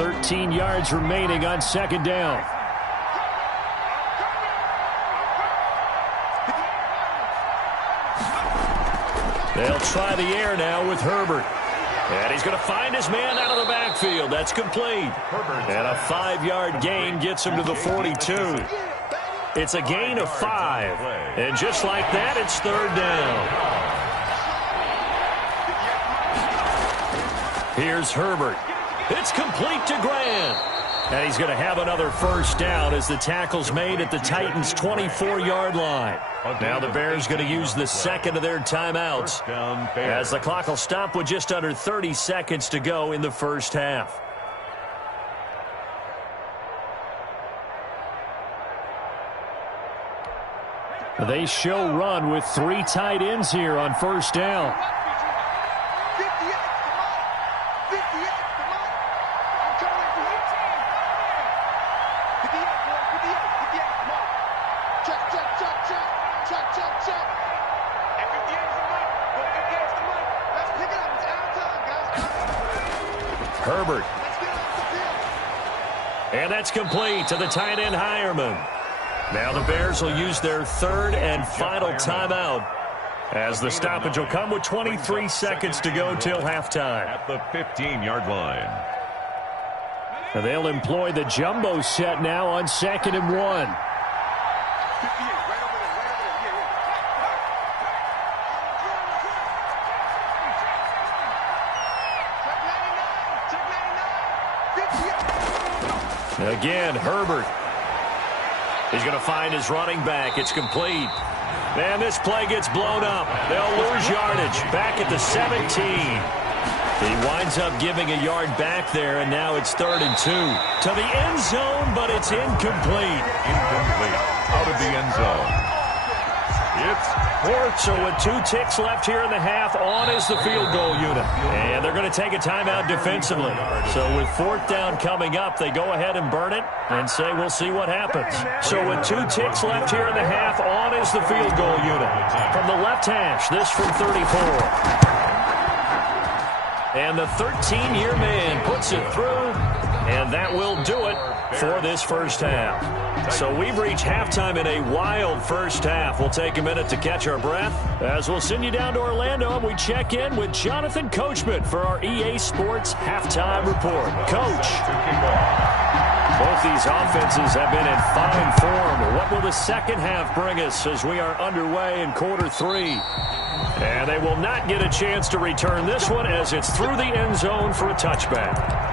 13 yards remaining on second down. They'll try the air now with Herbert. And he's going to find his man out of the backfield. That's complete. And a 5-yard gain gets him to the 42. It's a gain of 5. And just like that, it's third down. Here's Herbert. It's complete to Grant. And he's going to have another first down as the tackle's made at the Titans' 24-yard line. Now the Bears going to use the second of their timeouts as the clock will stop with just under 30 seconds to go in the first half. They show run with 3 tight ends here on first down. Herbert. And that's complete to the tight end Hireman. Now the Bears will use their third and final timeout as the stoppage will come with 23 seconds to go till halftime. At the 15-yard line. And they'll employ the jumbo set now on 2nd and 1. Again, Herbert. He's going to find his running back. It's complete. Man, this play gets blown up. They'll lose yardage. Back at the 17. He winds up giving a yard back there, and now it's 3rd and 2. To the end zone, but it's incomplete. Incomplete. Out of the end zone. It's fourth. So with 2 ticks left here in the half, on is the field goal unit. And they're going to take a timeout defensively. So with 4th down coming up, they go ahead and burn it and say we'll see what happens. So with 2 ticks left here in the half, on is the field goal unit. From the left hash, this from 34. And the 13-year man puts it through, and that will do it for this first half. So we've reached halftime in a wild first half. We'll take a minute to catch our breath as we'll send you down to Orlando and we check in with Jonathan Coachman for our EA Sports Halftime Report. Coach. Both these offenses have been in fine form. What will the second half bring us as we are underway in quarter 3? And they will not get a chance to return this one as it's through the end zone for a touchback.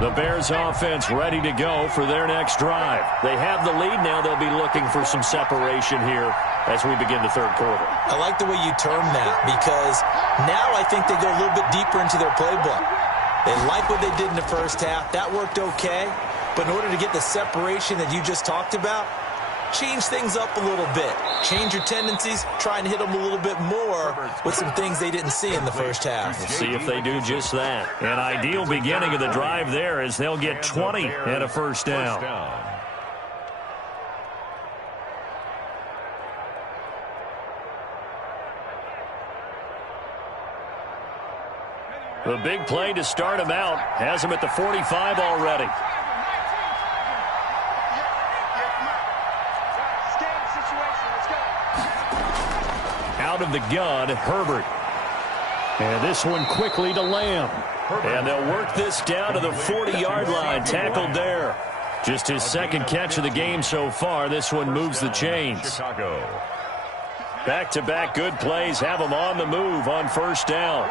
The Bears offense ready to go for their next drive. They have the lead now. They'll be looking for some separation here as we begin the third quarter. I like the way you term that because now I think they go a little bit deeper into their playbook. They like what they did in the first half. That worked okay. But in order to get the separation that you just talked about, change things up a little bit. Change your tendencies. Try and hit them a little bit more with some things they didn't see in the first half. We'll see if they do just that. An ideal beginning of the drive there as they'll get 20 and a first down. The big play to start him out has him at the 45 already. Out of the gun, Herbert. And this one quickly to Lamb. And they'll work this down to the 40-yard line. Tackled there. Just his second catch of the game so far. This one moves the chains. Back-to-back good plays have them on the move on first down.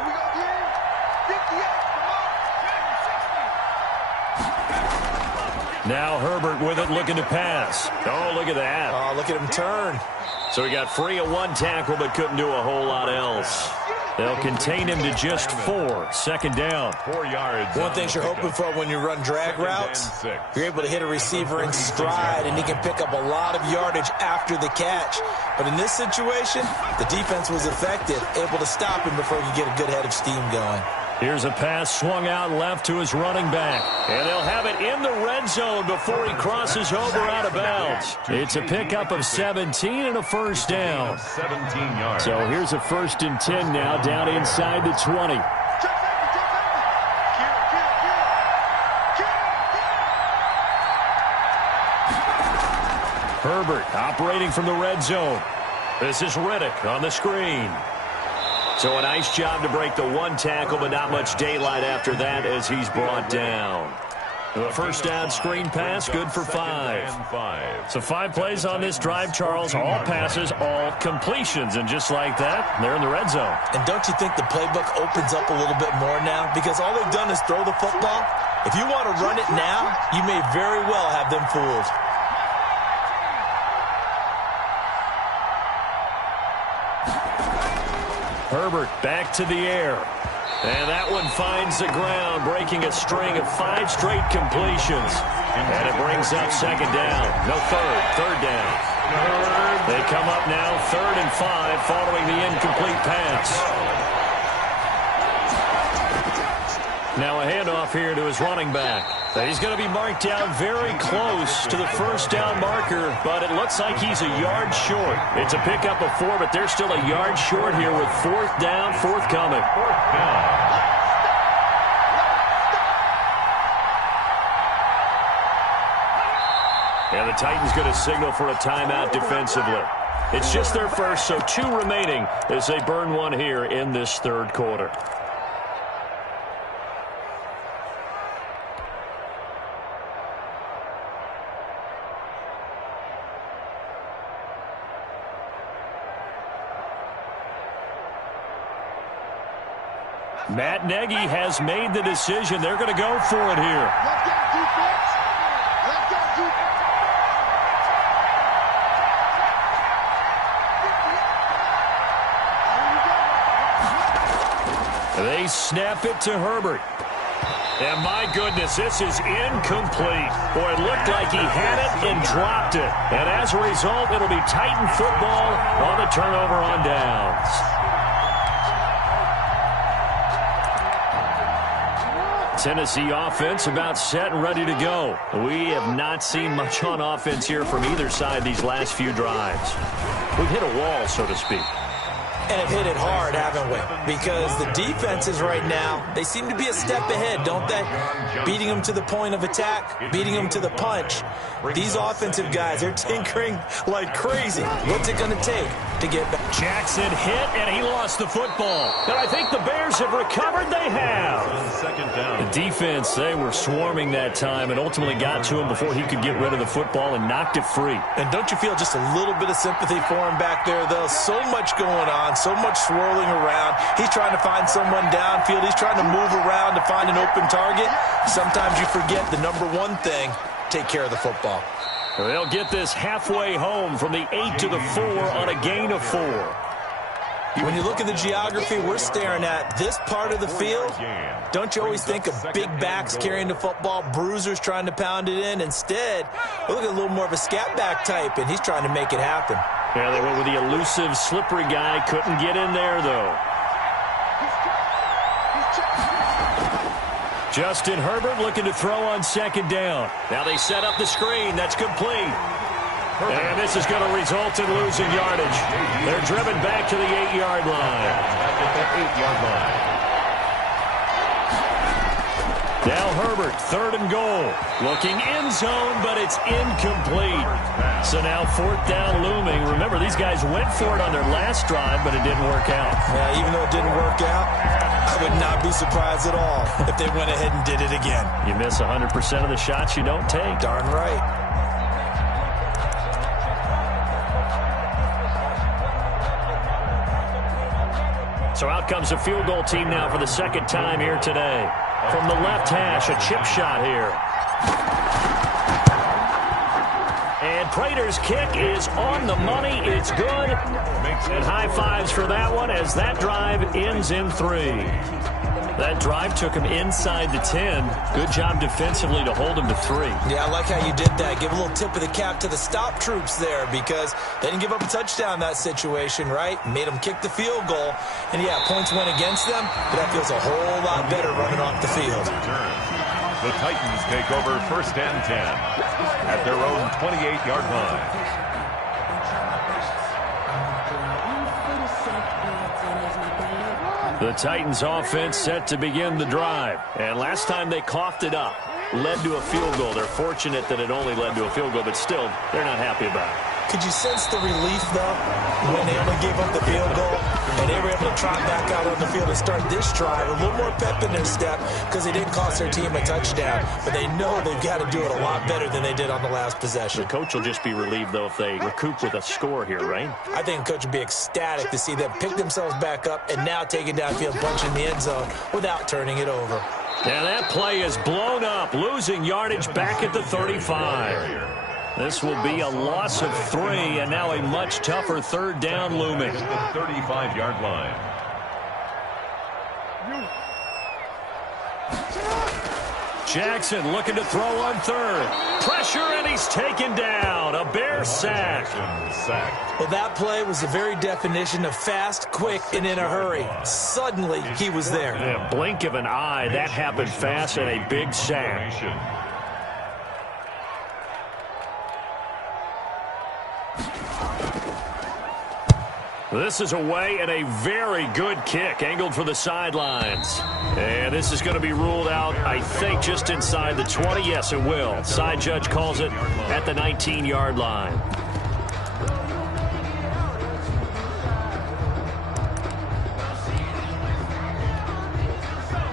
Now Herbert with it, looking to pass. Oh, look at that. Oh, look at him turn. So he got free of 1 tackle but couldn't do a whole lot else. They'll contain him to just 4. Second down. 4 yards. One thing you're hoping for when you run drag routes, you're able to hit a receiver in stride, and he can pick up a lot of yardage after the catch. But in this situation, the defense was effective, able to stop him before he could get a good head of steam going. Here's a pass swung out left to his running back. And they'll have it in the red zone before he crosses over out of bounds. It's a pickup of 17 and a first down. 17 yards. So here's a 1st and 10 now, down inside the 20. Herbert operating from the red zone. This is Riddick on the screen. So a nice job to break the one tackle, but not much daylight after that as he's brought down. The first down screen pass, good for 5. So 5 plays on this drive, Charles. All passes, all completions. And just like that, they're in the red zone. And don't you think the playbook opens up a little bit more now? Because all they've done is throw the football. If you want to run it now, you may very well have them fooled. Herbert back to the air. And that one finds the ground, breaking a string of 5 straight completions. And it brings up 2nd down. No, third down. They come up now 3rd and 5 following the incomplete pass. Now a handoff here to his running back. He's going to be marked down very close to the first down marker, but it looks like he's a yard short. It's a pickup of 4, but they're still a yard short here with 4th down forthcoming. 4th down. And the Titans going to signal for a timeout defensively. It's just their first, so 2 remaining as they burn one here in this 3rd quarter. Matt Nagy has made the decision. They're going to go for it here. Let's go, defense. Let's go, defense. They snap it to Herbert. And my goodness, this is incomplete. Boy, it looked like he had it and dropped it. And as a result, it'll be Titan football on the turnover on downs. Tennessee offense about set and ready to go. We have not seen much on offense here from either side these last few drives. We've hit a wall, so to speak. And have hit it hard, haven't we? Because the defenses right now, they seem to be a step ahead, don't they? Beating them to the point of attack, beating them to the punch. These offensive guys, they're tinkering like crazy. What's it going to take to get back? Jackson hit, and he lost the football. And I think the Bears have recovered. They have. 2nd down. The defense, they were swarming that time and ultimately got to him before he could get rid of the football and knocked it free. And don't you feel just a little bit of sympathy for him back there, though? So much going on, so much swirling around. He's trying to find someone downfield. He's trying to move around to find an open target. Sometimes you forget the number one thing, take care of the football. They'll get this halfway home from the 8 to the 4 on a gain of 4. When you look at the geography we're staring at, this part of the field, don't you always think of big backs carrying the football, bruisers trying to pound it in? Instead, look at a little more of a scat back type, and he's trying to make it happen. Yeah, they went with the elusive, slippery guy. Couldn't get in there, though. Justin Herbert looking to throw on 2nd down. Now they set up the screen. That's complete. And this is going to result in losing yardage. They're driven back to the 8-yard line. At the 8-yard line. Now Herbert, 3rd and goal. Looking end zone, but it's incomplete. So now 4th down looming. Remember, these guys went for it on their last drive, but it didn't work out. Yeah, even though it didn't work out, I would not be surprised at all if they went ahead and did it again. You miss 100% of the shots you don't take. Darn right. So out comes a field goal team now for the 2nd time here today. From the left hash, a chip shot here. And Prater's kick is on the money. It's good. And high fives for that one as that drive ends in 3. That drive took him inside the 10. Good job defensively to hold him to 3. Yeah, I like how you did that. Give a little tip of the cap to the stop troops there because they didn't give up a touchdown in that situation, right? Made them kick the field goal. And, yeah, points went against them, but that feels a whole lot better running off the field. The Titans take over 1st and 10 at their own 28-yard line. The Titans offense set to begin the drive. And last time they coughed it up, led to a field goal. They're fortunate that it only led to a field goal, but still, they're not happy about it. Could you sense the relief, though, when they only gave up the field goal and they were able to trot back out on the field and start this drive? A little more pep in their step because they didn't cost their team a touchdown, but they know they've got to do it a lot better than they did on the last possession. The coach will just be relieved, though, if they recoup with a score here, right? I think the coach would be ecstatic to see them pick themselves back up and now take it downfield, punch in the end zone without turning it over. And that play is blown up, losing yardage back at the 35. This will be a loss of 3, and now a much tougher 3rd down looming. The 35-yard line. Jackson looking to throw on 3rd. Pressure, and he's taken down. A Bear sack. Well, that play was the very definition of fast, quick, and in a hurry. Suddenly, he was there. Yeah, blink of an eye, that happened fast, and a big sack. This is away and a very good kick angled for the sidelines. And this is going to be ruled out, I think, just inside the 20. Yes, it will. Side judge calls it at the 19-yard line.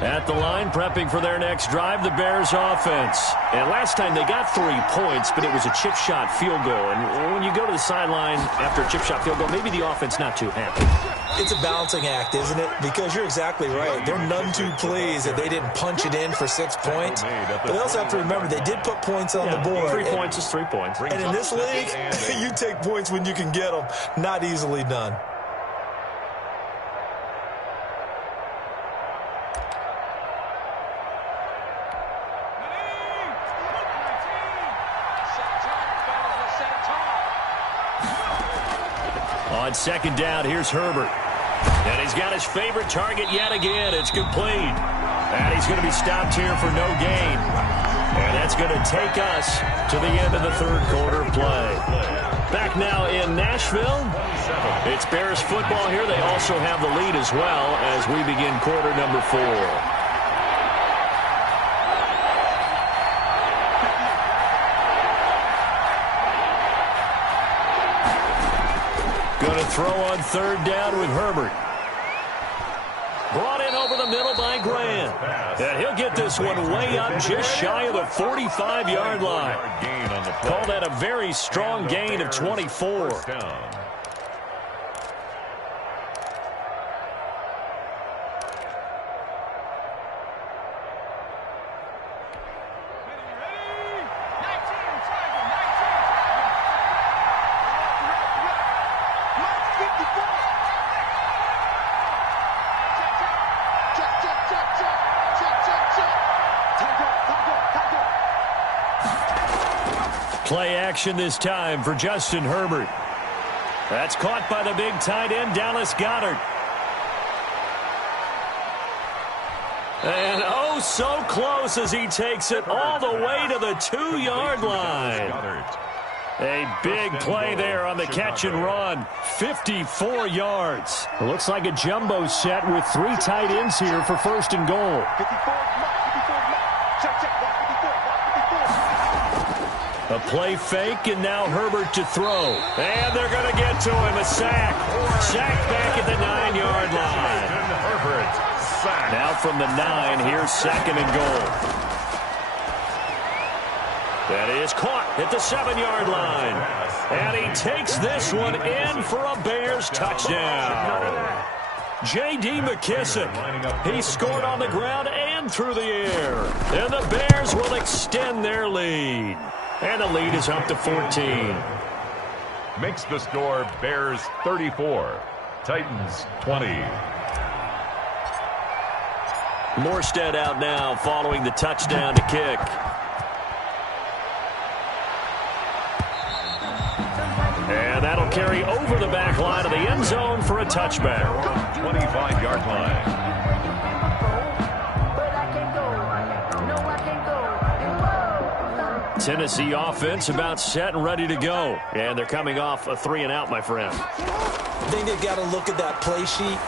At the line, prepping for their next drive, the Bears offense. And last time they got 3 points, but it was a chip shot field goal. And when you go to the sideline after a chip shot field goal, maybe the offense not too happy. It's a balancing act, isn't it? Because you're exactly right. They're none too pleased that they didn't punch it in for 6 points. But they also have to remember they did put points on the board. 3 points is 3 points. And in this league, you take points when you can get them. Not easily done. On 2nd down, here's Herbert. And he's got his favorite target yet again. It's complete. And he's going to be stopped here for no gain. And that's going to take us to the end of the 3rd quarter play. Back now in Nashville. It's Bears football here. They also have the lead as well as we begin quarter number 4. Going to throw on 3rd down with Herbert. Brought in over the middle by Grant. And he'll get this one way up just shy of the 45-yard line. Call that a very strong gain of 24. Play action this time for Justin Herbert. That's caught by the big tight end, Dallas Goedert. And oh, so close as he takes it all the way to the 2-yard line. A big play there on the catch and run. 54 yards. It looks like a jumbo set with 3 tight ends here for 1st and goal. A play fake, and now Herbert to throw. And they're going to get to him. A sack. Sack back at the 9-yard line. Now from the 9, here's 2nd and goal. That is caught at the 7-yard line. And he takes this one in for a Bears touchdown. J.D. McKissick. He scored on the ground and through the air. And the Bears will extend their lead. And the lead is up to 14. Makes the score Bears 34, Titans 20. Morstead out now following the touchdown to kick. And that'll carry over the back line of the end zone for a touchback. 25-yard line. Tennessee offense about set and ready to go. And they're coming off a 3-and-out, my friend. I think they've got to look at that play sheet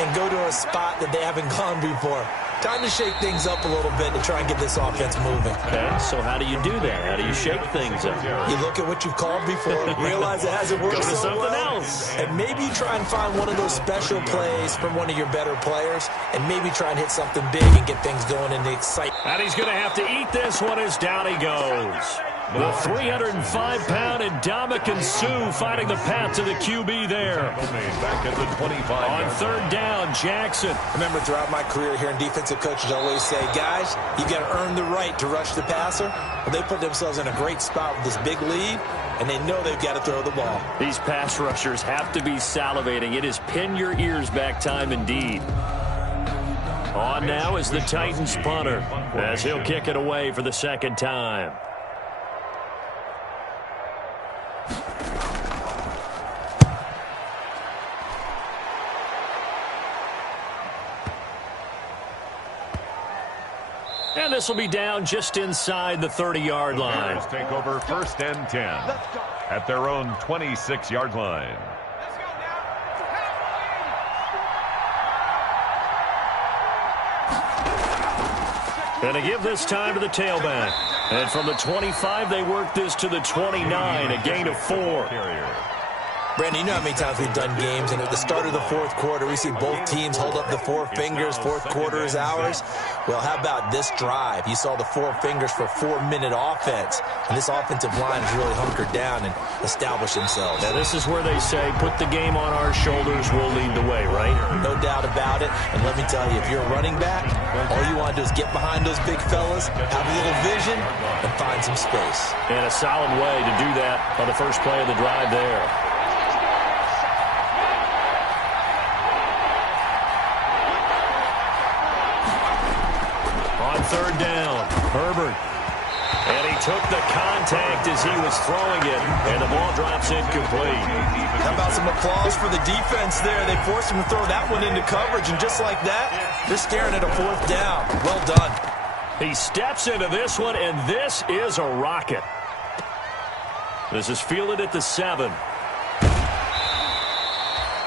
and go to a spot that they haven't gone before. Time to shake things up a little bit to try and get this offense moving. Okay, so how do you do that? How do you shake things up? You look at what you've called before, realize it hasn't worked so something well, else. and maybe try and find one of those special plays from one of your better players, and maybe try and hit something big and get things going in the excitement. And he's going to have to eat this one as down he goes. The 305-pound Ndamukong Suh fighting the path to the QB there. Back at the 25. On third down, Jackson. Remember, throughout my career here in defensive coaches always say, guys, you got to earn the right to rush the passer. Well, they put themselves in a great spot with this big lead, and they know they've got to throw the ball. These pass rushers have to be salivating. It is pin your ears back time indeed. On now is the Titans punter as he'll kick it away for the second time. And this will be down just inside the 30-yard line. Bears take over first and 10 at their own 26-yard line. And to give this time to the tailback. And from the 25, they work this to the 29, a gain of 4. Brandon, you know how many times we've done games, and at the start of the fourth quarter, we see both teams hold up the four fingers, fourth quarter is ours. Well, how about this drive? You saw the four fingers for 4-minute offense, and this offensive line has really hunkered down and established themselves. Now, this is where they say, put the game on our shoulders, we'll lead the way, right? No doubt about it, and let me tell you, if you're a running back, all you want to do is get behind those big fellas, have a little vision, and find some space. And a solid way to do that on the first play of the drive there. Third down, Herbert. And he took the contact as he was throwing it, and the ball drops incomplete. How about some applause for the defense there? They forced him to throw that one into coverage, and just like that, they're staring at a fourth down. Well done. He steps into this one, and this is a rocket. This is fielded at the 7.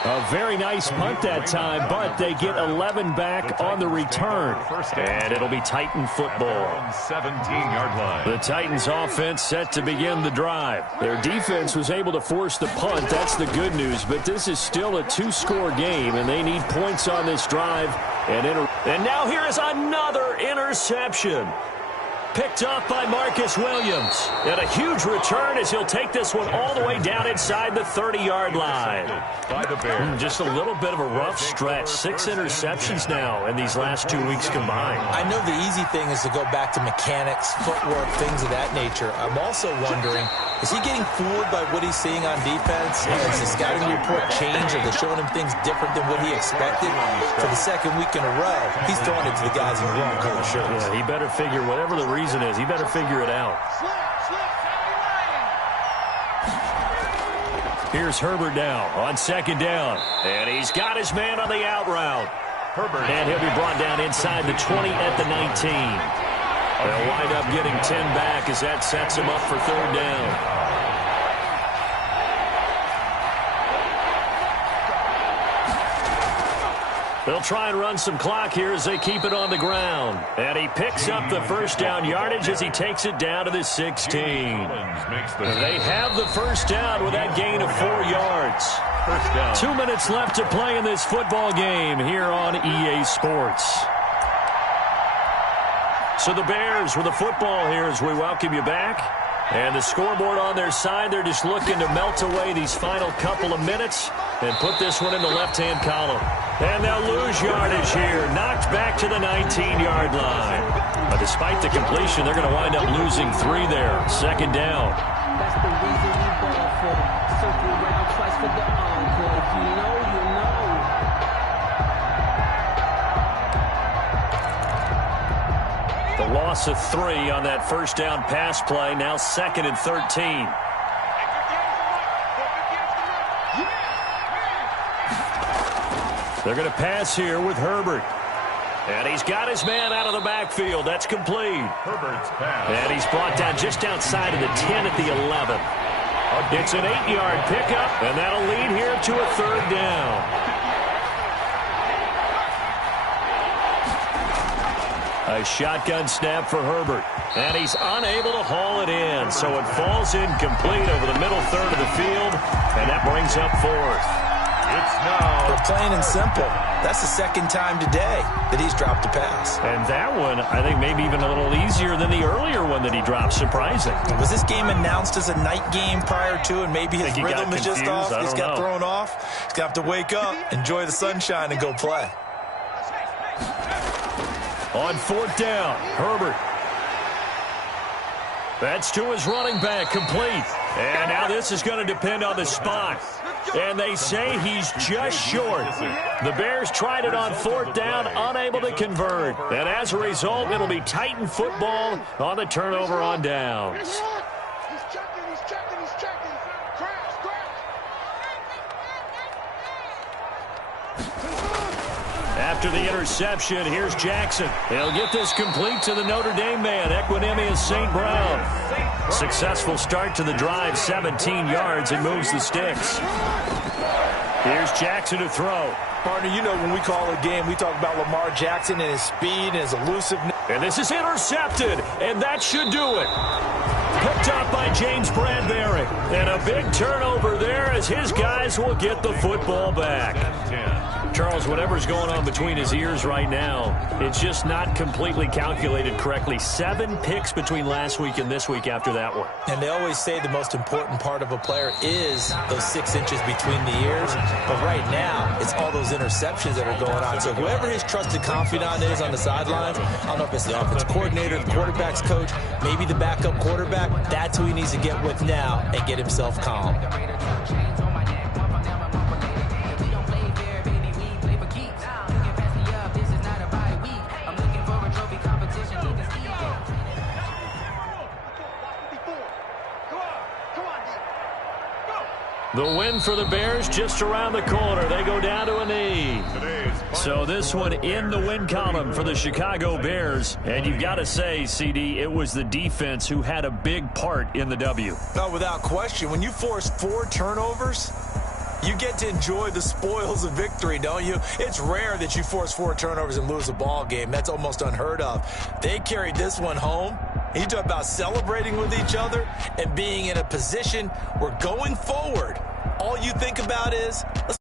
A very nice punt that time, but they get 11 back on the return. And it'll be Titan football. 17-yard line. The Titans offense set to begin the drive. Their defense was able to force the punt. That's the good news, but this is still a 2-score game, and they need points on this drive. And now here is another interception. Picked up by Marcus Williams. And a huge return as he'll take this one all the way down inside the 30-yard line. By the Bears. Just a little bit of a rough stretch. 6 interceptions now in these last 2 weeks combined. I know the easy thing is to go back to mechanics, footwork, things of that nature. I'm also wondering, is he getting fooled by what he's seeing on defense? Has the scouting report changed? Are they showing him things different than what he expected? For the second week in a row, he's throwing it to the guys in the wrong color shirts. Yeah, he better figure whatever the reason is. He better figure it out. Here's Herbert now on second down. And he's got his man on the out route. Herbert. And he'll be brought down inside the 20 at the 19. They'll wind up getting 10 back as that sets him up for third down. They'll try and run some clock here as they keep it on the ground. And he picks up the first down yardage as he takes it down to the 16. They have the first down with that gain of 4 yards. First down. 2 minutes left to play in this football game here on EA Sports. So the Bears with the football here as we welcome you back. And the scoreboard on their side, they're just looking to melt away these final couple of minutes and put this one in the left-hand column. And they'll lose yardage here, knocked back to the 19-yard line. But despite the completion, they're going to wind up losing 3 there. Second down. That's the reason we ball for. Circle around twice for the encore. If you know, you know. loss of 3 on that first down pass play. Now 2nd and 13. They're going to pass here with Herbert. And he's got his man out of the backfield. That's complete. Herbert's pass. And he's brought down just outside of the 10 at the 11. It's an 8-yard pickup, and that'll lead here to a 3rd down. A shotgun snap for Herbert. And he's unable to haul it in, so it falls incomplete over the middle third of the field, and that brings up 4th. It's now. Plain and simple. That's the 2nd time today that he's dropped a pass. And that one, I think, maybe even a little easier than the earlier one that he dropped. Surprising. Was this game announced as a night game prior to, and maybe his rhythm is just off? He's got thrown off. He's going to have to wake up, enjoy the sunshine, and go play. On 4th down, Herbert. That's to his running back, complete. And now this is going to depend on the spot. And they say he's just short. The Bears tried it on 4th down, unable to convert. And as a result, it'll be Titan football on the turnover on downs. He's checking. Crash. After the interception, here's Jackson. He'll get this complete to the Notre Dame man, Equanimous St. Brown. Successful start to the drive, 17 yards, and moves the sticks. Here's Jackson to throw. Partner, you know when we call a game, we talk about Lamar Jackson and his speed and his elusiveness. And this is intercepted, and that should do it. Picked up by James Bradbury. And a big turnover there as his guys will get the football back. Charles, whatever's going on between his ears right now, it's just not completely calculated correctly. 7 picks between last week and this week after that one. And they always say the most important part of a player is those 6 inches between the ears. But right now, it's all those interceptions that are going on. So whoever his trusted confidant is on the sidelines, I don't know if it's the offensive coordinator, the quarterback's coach, maybe the backup quarterback, that's who he needs to get with now and get himself calm. The win for the Bears just around the corner. They go down to a knee. So this one in the win column for the Chicago Bears. And you've got to say, CD, it was the defense who had a big part in the W. No, without question. When you force 4 turnovers, you get to enjoy the spoils of victory, don't you? It's rare that you force 4 turnovers and lose a ball game. That's almost unheard of. They carried this one home. You talk about celebrating with each other and being in a position where going forward, all you think about is, let's